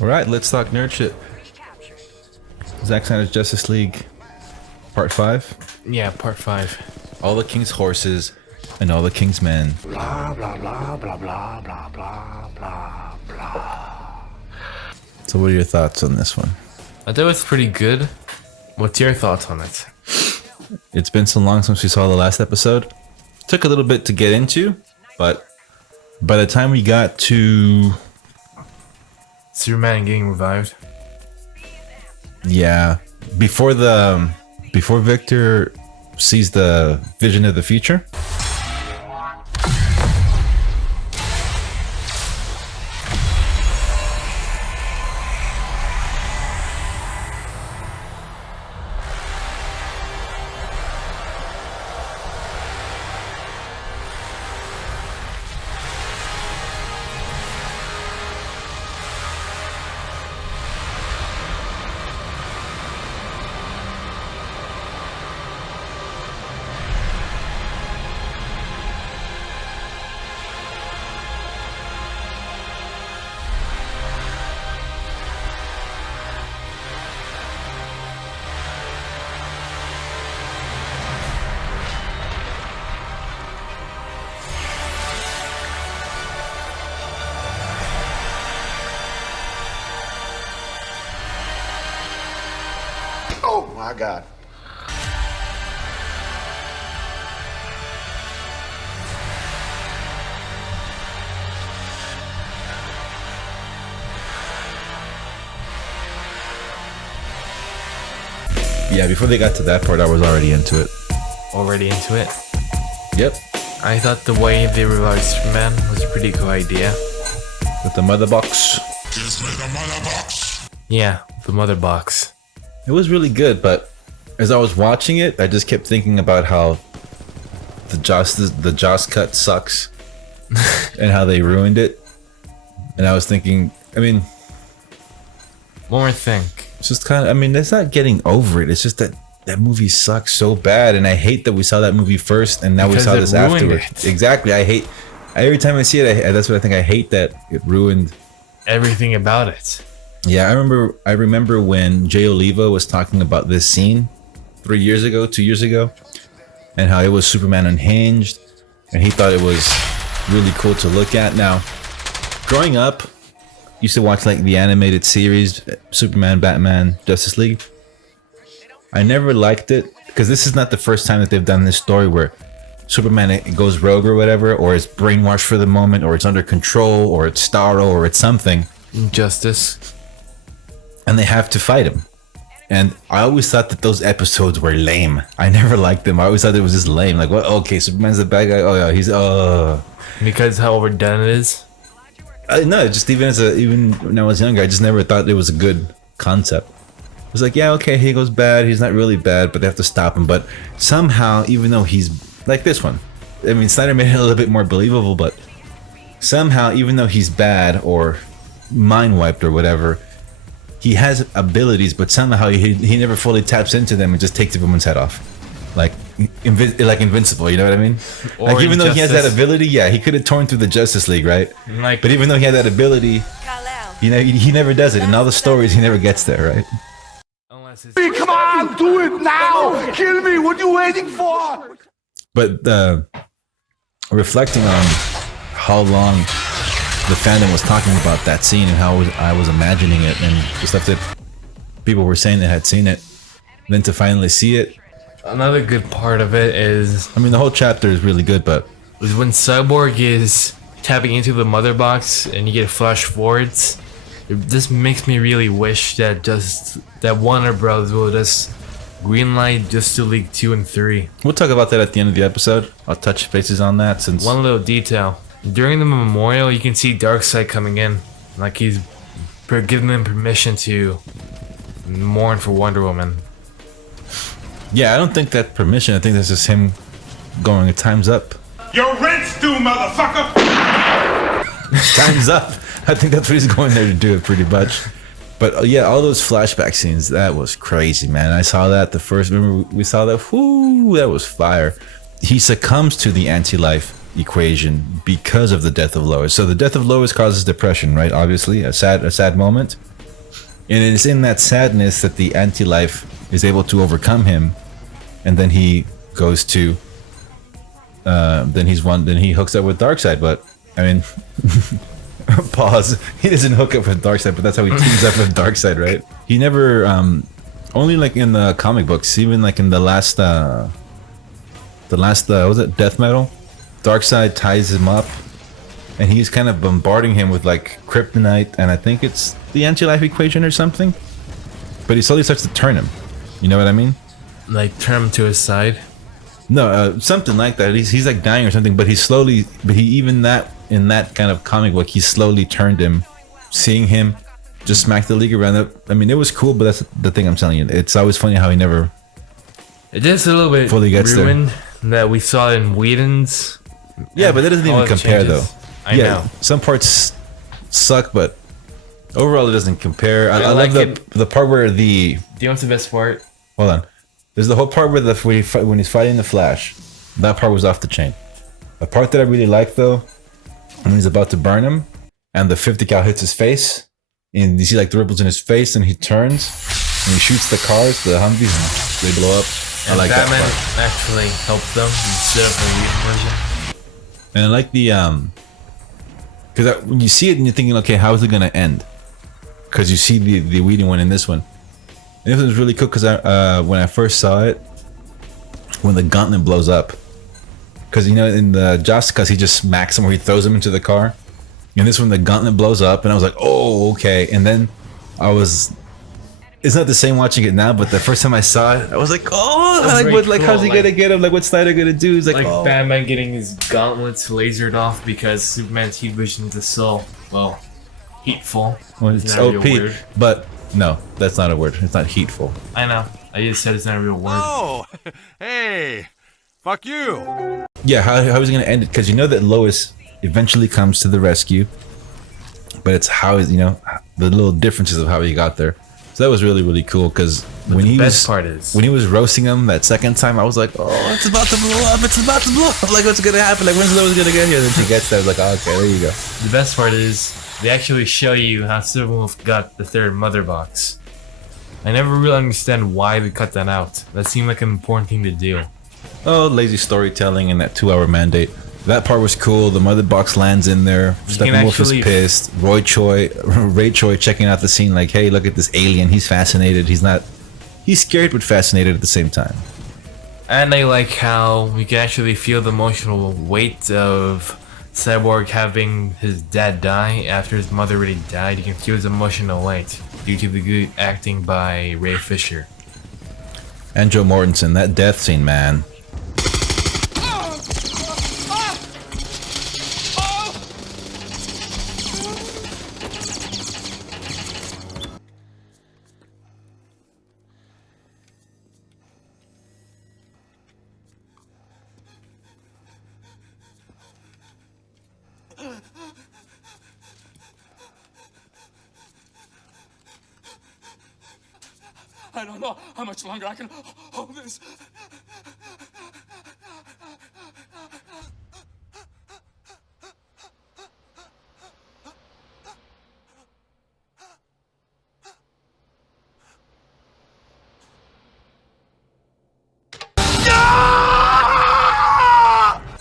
Alright, let's talk nerd shit. Zack Snyder's Justice League Part 5. Yeah, part 5. All the king's horses and all the king's men. Blah, blah, blah, blah, blah, blah, blah, blah, blah. So what are your thoughts on this one? I thought it was pretty good. What's your thoughts on it? It's been so long since we saw the last episode. Took a little bit to get into, but by the time we got to... Superman getting revived. Yeah, before Victor sees the vision of the future. Oh my God. Yeah, before they got to that part, I was already into it. Already into it. Yep, I thought the way they revived Superman was a pretty cool idea. with the mother box. Gives me the mother box. Yeah, the mother box. It was really good, but as I was watching it, I just kept thinking about how the Josscut sucks and how they ruined it. And I was thinking, I mean, One more thing. it's just kind of, I mean, it's not getting over it. It's just that that movie sucks so bad, and I hate that we saw that movie first, and now Because we saw it this ruined afterwards. it. Exactly. I hate every time I see it. That's what I think. I hate that it ruined. Everything about it. Yeah, I remember when Jay Oliva was talking about this scene 2 years ago, and how it was Superman unhinged, and he thought it was really cool to look at. Now, growing up, used to watch like the animated series, Superman, Batman, Justice League. I never liked it because this is not the first time that they've done this story where Superman goes rogue or whatever, or is brainwashed for the moment, or it's under control, or it's Starro, or it's something. Justice. And they have to fight him. And I always thought that those episodes were lame. I never liked them. I always thought it was just lame. Like, what? Okay, Superman's the bad guy. Oh yeah, he's Because how overdone it is. No, just even when I was younger, I just never thought it was a good concept. It was like, yeah, okay, he goes bad. He's not really bad, but they have to stop him. But somehow, even though he's like this one, I mean, Snyder made it a little bit more believable. But somehow, even though he's bad or mind wiped or whatever, he has abilities, but somehow he never fully taps into them and just takes everyone's head off, like invincible. You know what I mean? Or like even though he has that Justice. ability, yeah, he could have torn through the Justice League, right? Like, But even though he had that ability, you know, he never does it. In all the stories, he never gets there, right? unless it's Come on, do it now! Kill me! What are you waiting for? But reflecting on how long the fandom was talking about that scene and how I was imagining it and the stuff that people were saying that had seen it, then to finally see it. another good part of it is I mean, the whole chapter is really good, but when Cyborg is tapping into the mother box and you get flash forwards. This makes me really wish that Warner Bros. Will just greenlight Justice League 2 and 3. we'll talk about that at the end of the episode. I'll touch bases on that since... One little detail. During the memorial, you can see Darkseid coming in. Like he's giving them permission to mourn for Wonder Woman. Yeah, I don't think that permission. I think that's just him going, time's up. Your rent's due, motherfucker! Time's up. I think that's what he's going there to do, it pretty much. But yeah, all those flashback scenes, that was crazy, man. I saw that remember we saw that, whoo, that was fire. He succumbs to the anti-life equation because of the death of Lois. So the death of Lois causes depression, right? Obviously, a sad moment. And it's in that sadness that the anti-life is able to overcome him, and then he goes to then he hooks up with Darkseid. But I mean, pause. He doesn't hook up with Darkseid, but that's how he teams up with Darkseid, right? He never only like in the comic books, even like in the last was it Death Metal? Darkseid ties him up, and he's kind of bombarding him with like kryptonite, and I think it's the anti-life equation or something. But he slowly starts to turn him. You know what I mean? Like turn him to his side. No, something like that. He's like dying or something, but in that kind of comic book, he slowly turned him. Seeing him just smack the League around. I mean, it was cool, but that's the thing I'm telling you. It's always funny how he never. It is a little bit fully gets ruined that we saw in Whedon's. Yeah, but that doesn't even compare though. I know. Some parts suck, but overall it doesn't compare. I like love the part where Do you know what's the best part? Hold on. There's the whole part where when he's fighting the Flash. That part was off the chain. The part that I really like though, when he's about to burn him, and the 50 cal hits his face, and you see like the ripples in his face, and he turns, and he shoots the cars, the Humvees, and they blow up. And I like Batman that part. actually helped them instead of the Whedon version. And I like the because when you see it and you're thinking, okay, how is it gonna end? Because you see the Whedon one in this one. And this was really cool because when I first saw it, when the gauntlet blows up, because you know in the Josscut he just smacks him or he throws him into the car. And this one the gauntlet blows up, and I was like, oh okay. And then it's not the same watching it now, but the first time I saw it, I was like, oh, like how's he gonna get him? Like what's Snyder gonna do? He's like, oh. Batman getting his gauntlets lasered off because Superman's heat vision is so heatful. Well, it's Not a real OP, word. but no, that's not a word. It's not heatful. I know. I just said it's not a real word. Oh, hey, fuck you. Yeah, how is he gonna end it? Because you know that Lois eventually comes to the rescue, but it's how is the little differences of how he got there. So that was really, really cool because when he was roasting him that second time, I was like, oh, it's about to blow up, it's about to blow up. Like, what's gonna happen? Like, when's Lois gonna get here? Then she gets there, I was like, oh, okay, there you go. The best part is they actually show you how Steppenwolf got the third mother box. I never really understand why they cut that out. That seemed like an important thing to do. Oh, lazy storytelling and that 2-hour mandate. That part was cool. The mother box lands in there. Steppenwolf is pissed. Ray Choi checking out the scene like, hey, look at this alien. He's fascinated. He's scared but fascinated at the same time. And I like how we can actually feel the emotional weight of Cyborg having his dad die after his mother already died. You can feel his emotional weight due to the good acting by Ray Fisher. And Joe Mortensen, that death scene, man. I don't know how much longer I can hold this.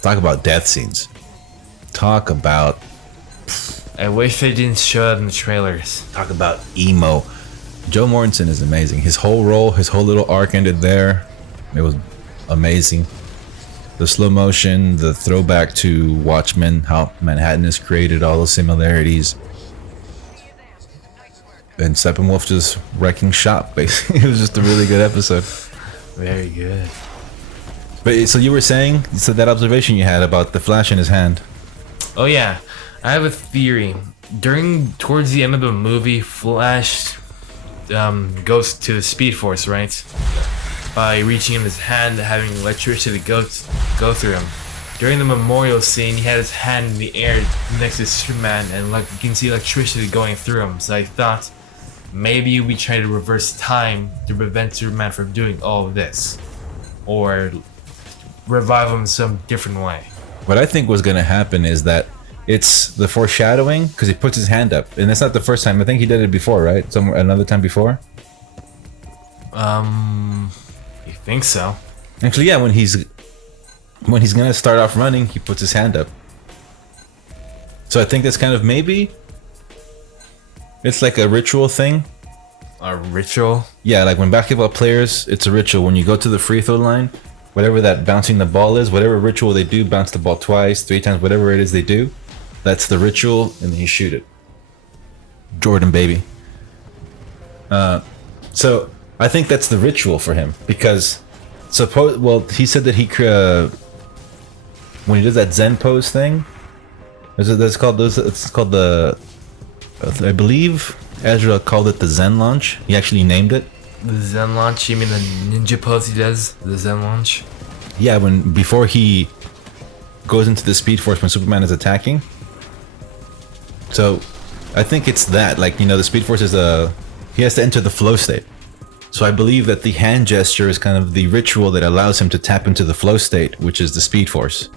Talk about death scenes. Talk about... I wish they didn't show it in the trailers. Talk about emo. Joe Mortensen is amazing. His whole role, his whole little arc ended there. It was amazing. The slow motion, the throwback to Watchmen, how Manhattan is created, all those similarities. And Steppenwolf just wrecking shop, basically. It was just a really good episode. Very good. But so you said that observation you had about the Flash in his hand. Oh yeah, I have a theory. Towards the end of the movie, Flash goes to the Speed Force, right? By reaching in his hand, having electricity go through him. During the memorial scene, he had his hand in the air next to Superman, and you can see electricity going through him. So I thought maybe we try to reverse time to prevent Superman from doing all of this, or revive him some different way. what I think was going to happen is that it's the foreshadowing because he puts his hand up, and it's not the first time. I think he did it before, right? Somewhere another time before. You think so? Actually, yeah. When he's gonna start off running, he puts his hand up. So I think that's kind of maybe it's like a ritual thing. A ritual? Yeah, like when basketball players, it's a ritual. When you go to the free throw line, whatever that bouncing the ball is, whatever ritual they do, bounce the ball twice, 3 times, whatever it is they do, that's the ritual, and then you shoot it. Jordan, baby. So I think that's the ritual for him because he said that he when he does that Zen pose thing, it's called the I believe Ezra called it the Zen launch. He actually named it. The Zen launch? You mean the ninja pose he does? The Zen launch? Yeah, before he goes into the Speed Force when Superman is attacking. So I think it's that, like, the Speed Force is he has to enter the flow state. So I believe that the hand gesture is kind of the ritual that allows him to tap into the flow state, which is the Speed Force.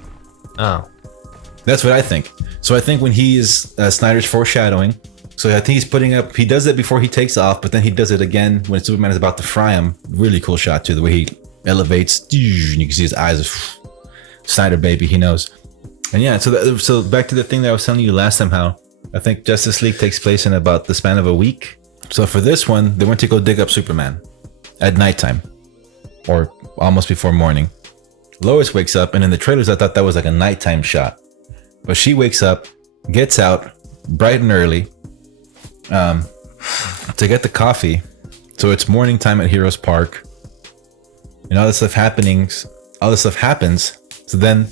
Oh. That's what I think. So I think when he is Snyder's foreshadowing, so I think he does it before he takes off, but then he does it again when Superman is about to fry him. Really cool shot too, the way he elevates, and you can see his eyes. Snyder, baby, he knows. And yeah, so back to the thing that I was telling you last time, how I think Justice League takes place in about the span of a week. So for this one, they went to go dig up Superman at nighttime or almost before morning. Lois wakes up, and in the trailers, I thought that was like a nighttime shot. But she wakes up, gets out bright and early to get the coffee. So it's morning time at Heroes Park. And all this stuff happens. So then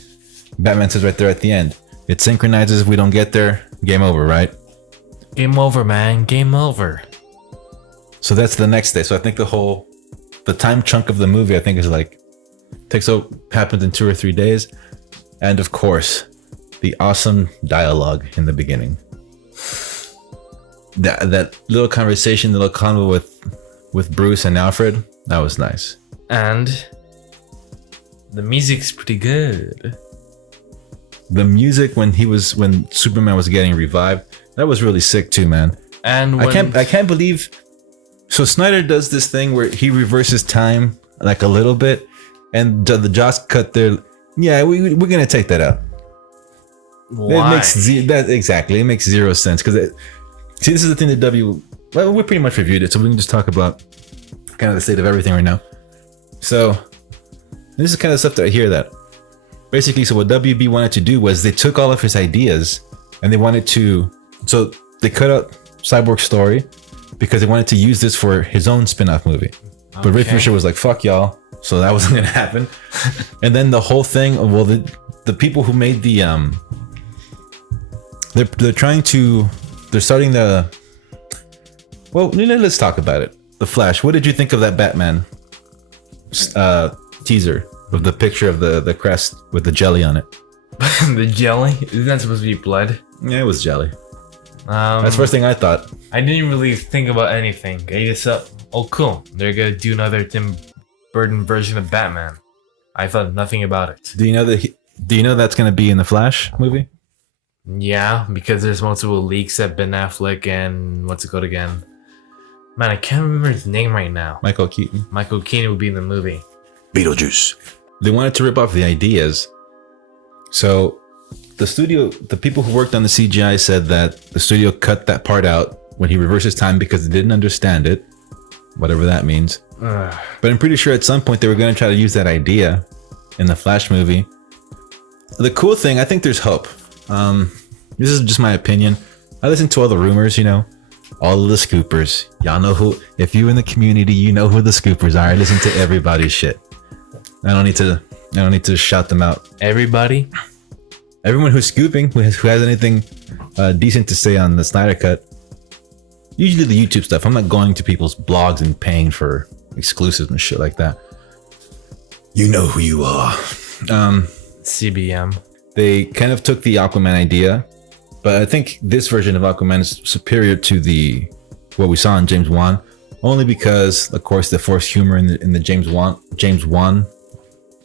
Batman says right there at the end, it synchronizes. If we don't get there, game over, right? Game over, man. Game over. So that's the next day. So I think the time chunk of the movie, I think, is like happens in 2 or 3 days. And of course, the awesome dialogue in the beginning. That little conversation, the little convo with Bruce and Alfred, that was nice. And the music's pretty good. The music when Superman was getting revived, that was really sick too, man. And I can't believe. So Snyder does this thing where he reverses time like a little bit, and the Josscut there. Yeah, we're gonna take that out. Why? It makes zero sense because this is the thing that we pretty much reviewed it, so we can just talk about kind of the state of everything right now. So this is kind of stuff that I hear that basically. So what WB wanted to do was they took all of his ideas and they wanted to. So they cut out Cyborg's story because they wanted to use this for his own spin-off movie. Okay. But Ray Fisher was like, "Fuck y'all," so that wasn't gonna happen. And then the whole thing. Well, the people who made the they're starting the. Well, let's talk about it. The Flash. What did you think of that Batman teaser of the picture of the crest with the jelly on it? The jelly? Isn't that supposed to be blood? Yeah, it was jelly. That's the first thing I thought. I didn't really think about anything. I just thought, oh cool, they're gonna do another Tim Burton version of Batman. I thought nothing about it. Do you know that's gonna be in the Flash movie? Yeah, because there's multiple leaks that Ben Affleck and what's it called again? Man, I can't remember his name right now. Michael Keaton. Michael Keaton would be in the movie. Beetlejuice. They wanted to rip off the ideas. So the people who worked on the CGI said that the studio cut that part out when he reverses time because they didn't understand it. Whatever that means. But I'm pretty sure at some point they were going to try to use that idea in the Flash movie. The cool thing, I think there's hope. This is just my opinion. I listen to all the rumors, all of the scoopers. Y'all know who, if you in the community, you know who the scoopers are. I listen to everybody's shit. I don't need to shout them out. Everybody? Everyone who's scooping, who has anything decent to say on the Snyder Cut. Usually the YouTube stuff. I'm not going to people's blogs and paying for exclusives and shit like that. You know who you are. CBM. They kind of took the Aquaman idea, but I think this version of Aquaman is superior to what we saw in James Wan, only because, of course, the forced humor in the James Wan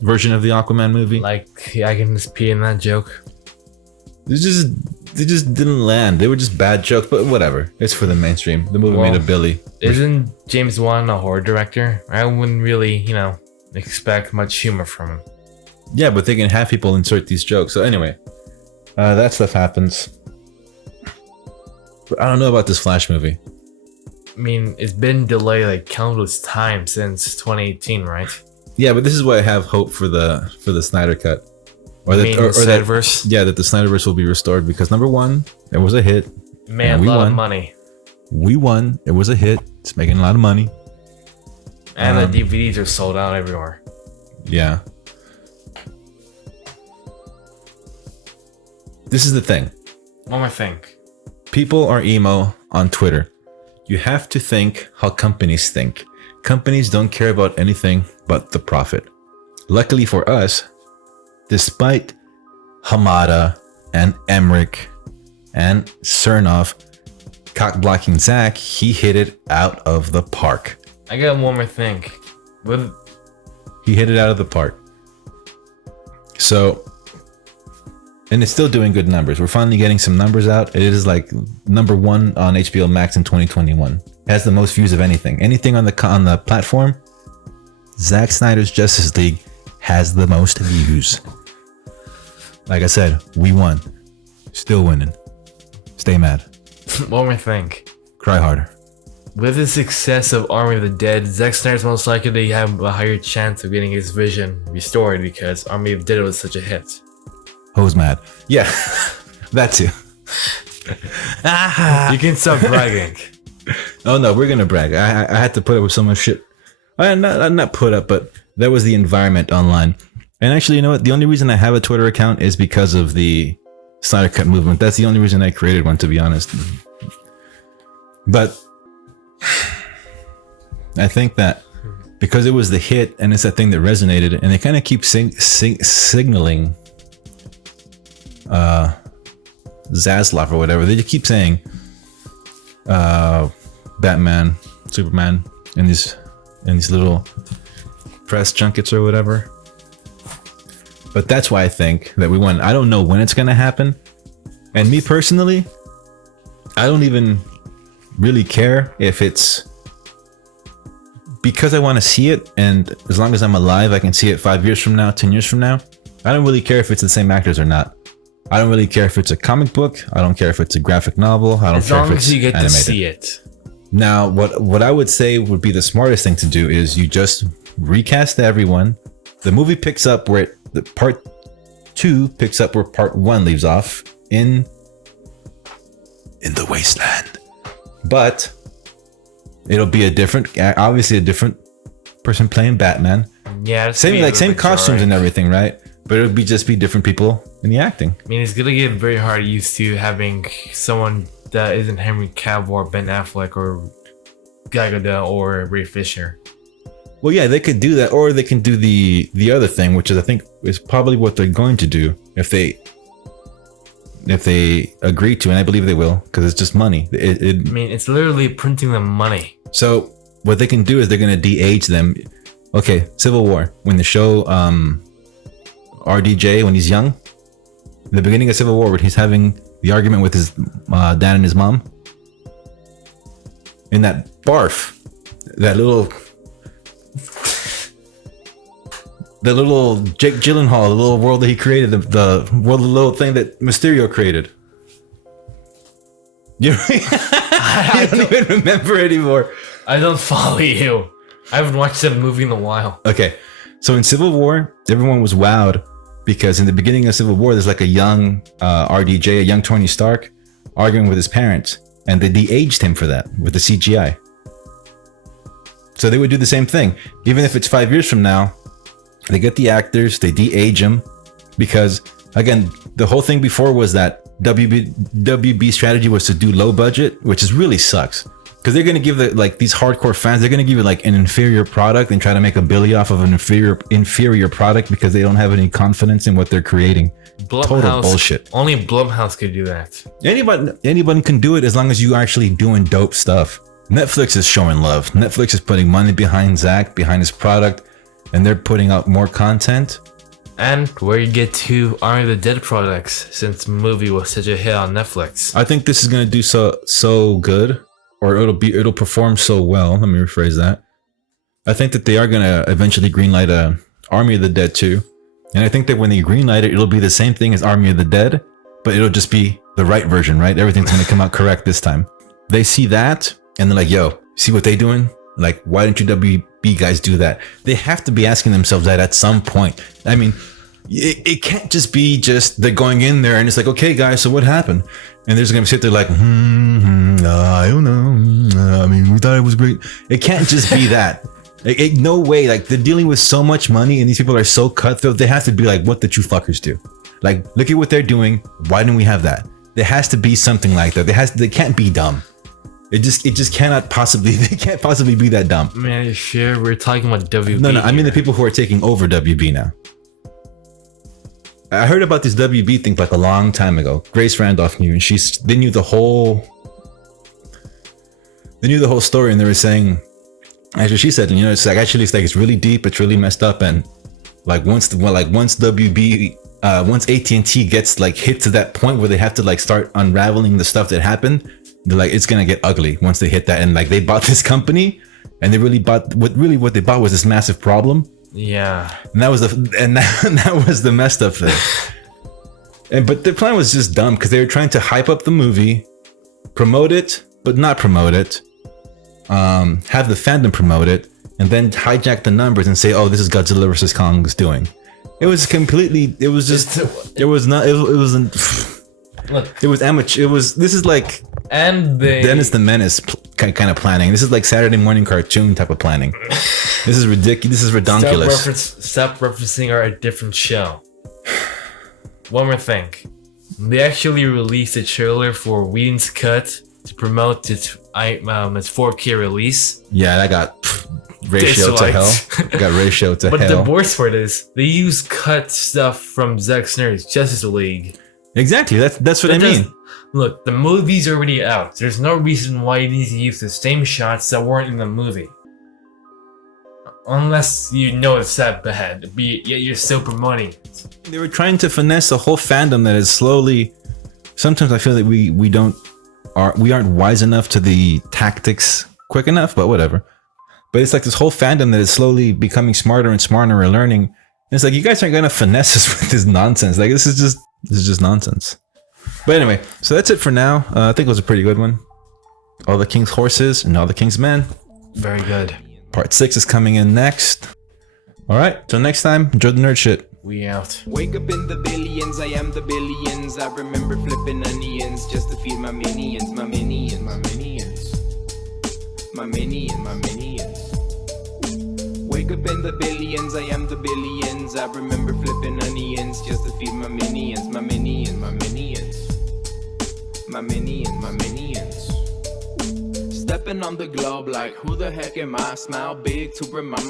version of the Aquaman movie. Like, I can just pee in that joke. They just didn't land. They were just bad jokes, but whatever. It's for the mainstream. The movie made a billy. Isn't James Wan a horror director? I wouldn't really, expect much humor from him. Yeah, but they can have people insert these jokes. So anyway, that stuff happens. But I don't know about this Flash movie. I mean, it's been delayed like countless times since 2018, right? Yeah, but this is why I have hope for the Snyder cut. Or the Snyderverse? That the Snyderverse will be restored because number one, it was a hit. Man, a lot of money. We won. It was a hit. It's making a lot of money. And the DVDs are sold out everywhere. Yeah. This is the thing. What do I think? People are emo on Twitter. You have to think how companies think. Companies don't care about anything but the profit. Luckily for us, despite Hamada and Emmerich and Cernoff cock-blocking Zack, he hit it out of the park. I got one more thing. He hit it out of the park. So, and it's still doing good numbers. We're finally getting some numbers out. It is like number one on HBO Max in 2021. It has the most views of anything. Anything on the platform, Zack Snyder's Justice League has the most views. Like I said, we won. Still winning. Stay mad. One more thing. Cry harder. With the success of Army of the Dead, Zack Snyder's most likely to have a higher chance of getting his vision restored because Army of the Dead was such a hit. Who's mad? Yeah, that too. You can stop bragging. Oh no, we're gonna brag. I had to put up with so much shit. Not put up, but that was the environment online. And actually, you know what? The only reason I have a Twitter account is because of the Snyder Cut movement. That's the only reason I created one, to be honest. But I think that because it was the hit and it's that thing that resonated, and they kind of keep signaling Zaslav or whatever. They just keep saying Batman, Superman in these little press junkets or whatever. But that's why I think that we won. I don't know when it's gonna happen, and me personally, I don't even really care if it's because I want to see it, and as long as I'm alive, I can see it 5 years from now, 10 years from now. I don't really care if it's the same actors or not. I don't really care if it's a comic book. I don't care if it's a graphic novel. I don't care if it's as long as you get animated. to see it. Now, what I would say would be the smartest thing to do is you just recast everyone. The movie picks up where the part 2 picks up where part 1 leaves off in the wasteland. But it'll be obviously a different person playing Batman. Yeah, same costumes and everything, right? But it'll just be different people in the acting. I mean, it's gonna get very hard used to having someone that isn't Henry Cavill or Ben Affleck or Gal Gadot or Ray Fisher. Well, yeah, they could do that, or they can do the other thing, which is I think is probably what they're going to do if they agree to, and I believe they will, because it's just money. I mean, it's literally printing them money. So what they can do is they're going to de-age them. Okay, Civil War, when they show RDJ when he's young, in the beginning of Civil War, when he's having the argument with his dad and his mom, in that barf, that little Jake Gyllenhaal, the little world that he created, the little thing that Mysterio created. You don't even remember anymore. I don't follow you. I haven't watched that movie in a while. Okay, so in Civil War, everyone was wowed because in the beginning of Civil War, there's like a young RDJ, a young Tony Stark, arguing with his parents, and they de-aged him for that with the CGI. So they would do the same thing, even if it's 5 years from now. They get the actors, they de-age them, because again, the whole thing before was that WB strategy was to do low budget, which is really sucks, because they're gonna give these hardcore fans, they're gonna give you like an inferior product and try to make a billy off of an inferior product because they don't have any confidence in what they're creating. Total bullshit. Only Blumhouse could do that. Anybody can do it as long as you actually doing dope stuff. Netflix is showing love. Netflix is putting money behind Zack, behind his product. and they're putting out more content. And where you get to Army of the Dead products, since the movie was such a hit on Netflix. I think this is gonna do so good, or it'll perform so well. Let me rephrase that. I think that they are gonna eventually greenlight a Army of the Dead 2, and I think that when they greenlight it, it'll be the same thing as Army of the Dead, but it'll just be the right version, right? Everything's gonna come out correct this time. They see that, and they're like, "Yo, see what they doing? Like, why didn't you WB guys do that?" They have to be asking themselves that at some point. I mean, it can't just be they're going in there and it's like, "Okay, guys, so what happened?" And they're just gonna sit there like, I don't know. I mean, we thought it was great. It can't just be that. No way. Like, they're dealing with so much money and these people are so cutthroat. They have to be like, "What did you fuckers do? Like, look at what they're doing. Why didn't we have that?" There has to be something like that. They can't be dumb. It just cannot possibly. They can't possibly be that dumb. Man, sure, we're talking about WB. No, I mean the people who are taking over WB now. I heard about this WB thing like a long time ago. Grace Randolph knew, and they knew the whole story, and they were saying, actually, she said, it's like it's really deep, it's really messed up, and like once WB, once AT&T gets like hit to that point where they have to like start unraveling the stuff that happened, they're like, it's gonna get ugly once they hit that, and like they bought this company, and they really bought what they bought was this massive problem. Yeah, and that was the messed up thing. But their plan was just dumb because they were trying to hype up the movie, promote it, but not promote it, have the fandom promote it, and then hijack the numbers and say, "Oh, this is Godzilla vs. Kong's doing." It was completely. It was just. It was not. It wasn't. Look, it was amateur. This is like. And Dennis the Menace kind of planning. This is like Saturday morning cartoon type of planning. This is ridiculous. This is redonkulous. Stop referencing a different show. One more thing. They actually released a trailer for Whedon's cut to promote its 4K release. Yeah, that got ratio to hell. Got ratio to hell. But the worst part is they use cut stuff from Zack Snyder's Justice League. Exactly. That's what I mean. Look, the movie's already out. There's no reason why you need to use the same shots that weren't in the movie. Unless you know it's that bad, yet you're still promoting it. They were trying to finesse a whole fandom that is slowly. Sometimes I feel that we aren't wise enough to the tactics quick enough, but whatever. But it's like this whole fandom that is slowly becoming smarter and smarter and learning. And it's like, you guys aren't gonna finesse us with this nonsense. Like, this is just nonsense. But anyway, so that's it for now. I think it was a pretty good one. All the King's Horses and All the King's Men. Very good. Part 6 is coming in next. Alright, till next time, enjoy the nerd shit. We out. Wake up in the billions, I am the billions. I remember flipping onions just to feed my minions, my minions, my minions. My minions, my minions. Wake up in the billions, I am the billions. I remember flipping onions just to feed my minions, my minions, my minions. My minions, my minions. Stepping on the globe like, who the heck am I? Smile big to remind